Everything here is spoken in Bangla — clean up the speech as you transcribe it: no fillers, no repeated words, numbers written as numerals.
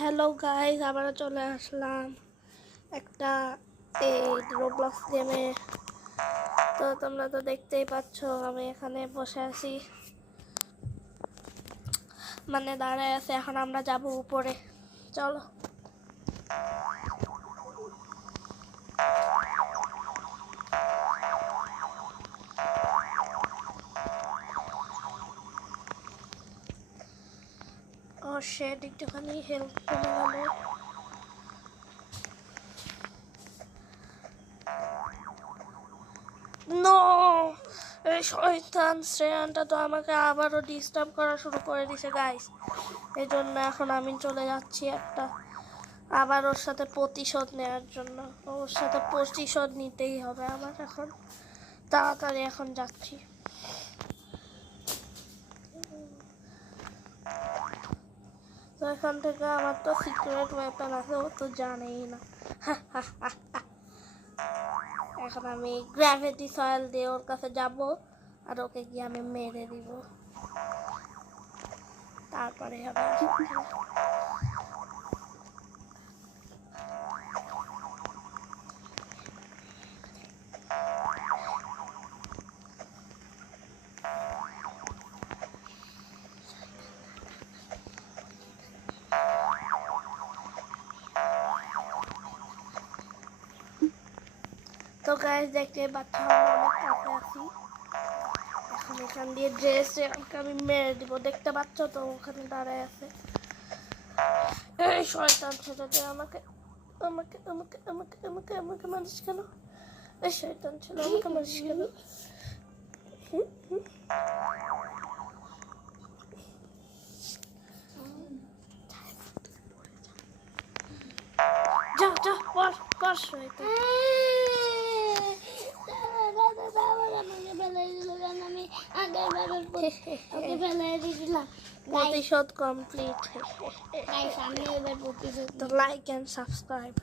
হ্যালো গাইস, আবারও চলে আসলাম একটা এই রোবলক্স গেমে। তো তোমরা তো দেখতেই পাচ্ছ আমি এখানে বসে আছি, মানে দাঁড়ায় আছে। এখন আমরা যাব উপরে, চলো। ও শেট, একটুখানি হেল্প করে গেল। নো, এই শয়তান শ্রেয়ানটা তো আমাকে আবারও ডিস্টার্ব করা শুরু করে দিছে গাইস। এই জন্য এখন আমি চলে যাচ্ছি আবার ওর সাথে প্রতিশোধ নেওয়ার জন্য। ওর সাথে প্রতিশোধ নিতেই হবে আমার এখন, তাড়াতাড়ি এখন যাচ্ছি। তো এখান থেকে আমার তো সিক্রেট ওয়েপন আছে, ও তো জানেই না। এখন আমি গ্র্যাভিটি সয়েল দিয়ে ওর কাছে যাব আর ওকে গিয়ে আমি মেরে দিব, তারপরে হবে তো গাইস দেখতে বাচ্চা অনেক কাছে আছি। এখন এখান দিয়ে ড্রেসে আমি মেরে দিব, দেখতে পাচ্ছ তো ওখানে দাঁড়ায় আছে। এই শয়তান ছেলেটা আমাকে আমাকে আমাকে আমাকে আমাকে আমাকে মারিস কেন? এই শয়তান ছেলে আমাকে মারিস কেন? যা যা পর পর শয়তান। প্রতিশোধ কমপ্লিট। তো লাইক এন্ড সাবস্ক্রাইব।